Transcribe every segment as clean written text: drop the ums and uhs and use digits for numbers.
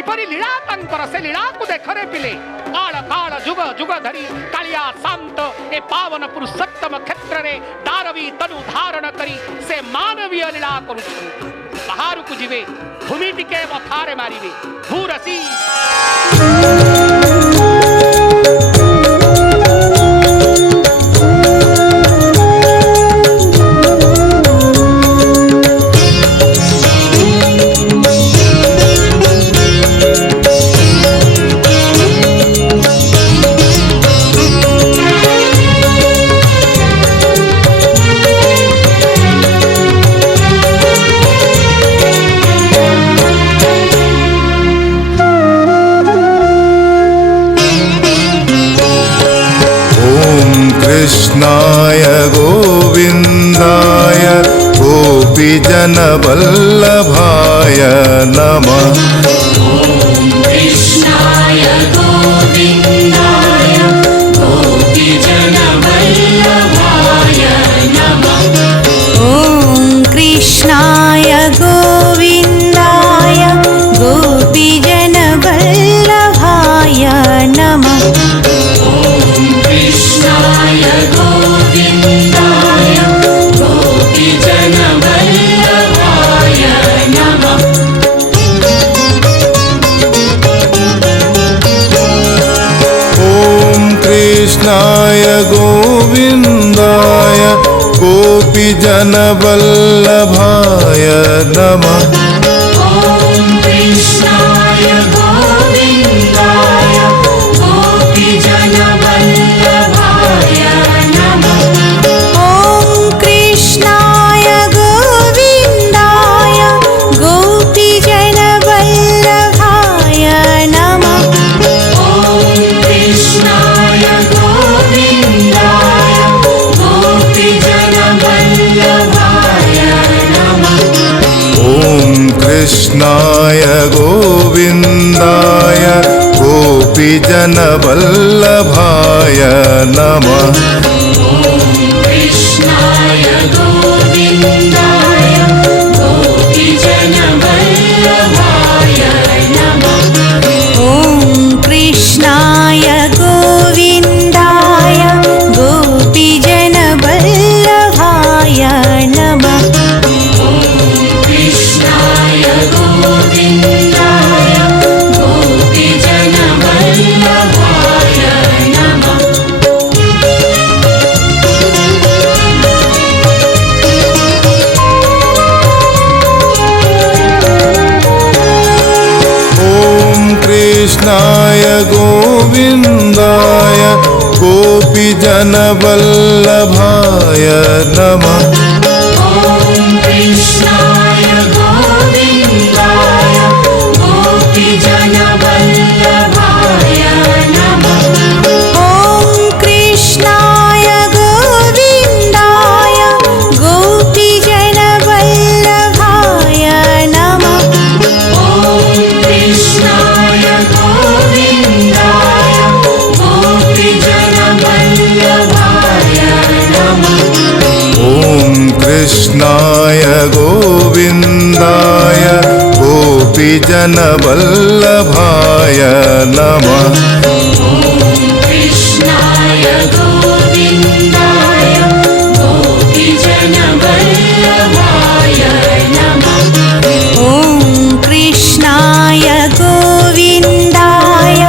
किपरि लीला तांकर से लीला को देखरे पिले काल काल जुग जुग धरी कालिया शांत ए पावन पुरुषोत्तम क्षेत्र रे दारवी तनु धारण करी से मानवीय लीला करुछन बाहर को जिवे भूमि टिके मथारे मारिवे भूरसी कृष्णाय गोविन्दाय गोपीजनवल्लभाय नमः। ॐ कृष्णाय गोविन्दाय गोपीजनवल्लभाय नमः। ॐ कृष्णाय गोविन्दाय गोपीजनवल्लभाय नमः। कृष्णाय गोविन्दाय गोपीजनवल्लभाय नमः। ॐ कृष्णाय गोविन्दाय गोपीजनवल्लभाय नमः। ॐ कृष्णाय गोविन्दाय गोपीजनवल्लभाय नमः। ॐ कृष्णाय गोविन्दाय गोपीजनवल्लभाय नमः। ॐ कृष्णाय गोविन्दाय गोपीजनवल्लभाय नमः। ॐ कृष्णाय गोविन्दाय गोपीजनवल्लभाय नमः। कृष्णाय गोविन्दाय गोपीजनवल्लभाय नमः। ॐ कृष्णाय गोविन्दाय गोपीजनवल्लभाय नमः। कृष्णाय गोविन्दाय गोपीजनवल्लभाय नमः। ॐ कृष्णाय गोविन्दाय गोपीजनवल्लभाय नमः। ॐ कृष्णाय गोविन्दाय गोपीजनवल्लभाय नमः। ॐ कृष्णाय गोविन्दाय गोपीजनवल्लभाय नमः। ॐ कृष्णाय गोविन्दाय गोपीजनवल्लभाय नमः। ॐ कृष्णाय गोविन्दाय गोपीजनवल्लभाय नमः। कृष्णाय गोविन्दाय गोपीजनवल्लभाय नमः। ॐ कृष्णाय गोविन्दाय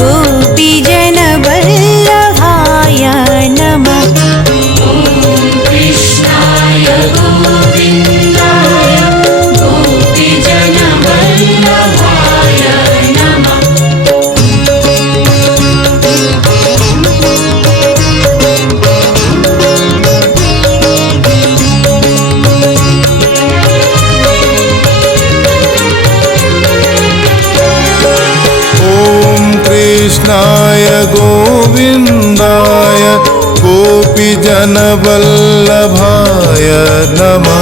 गोपीजनवल्लभाय नमः। कृष्णाय गोविन्दाय गोपीजनवल्लभाय नमः। ॐ कृष्णाय गोविन्दाय गोपीजनवल्लभाय नमः।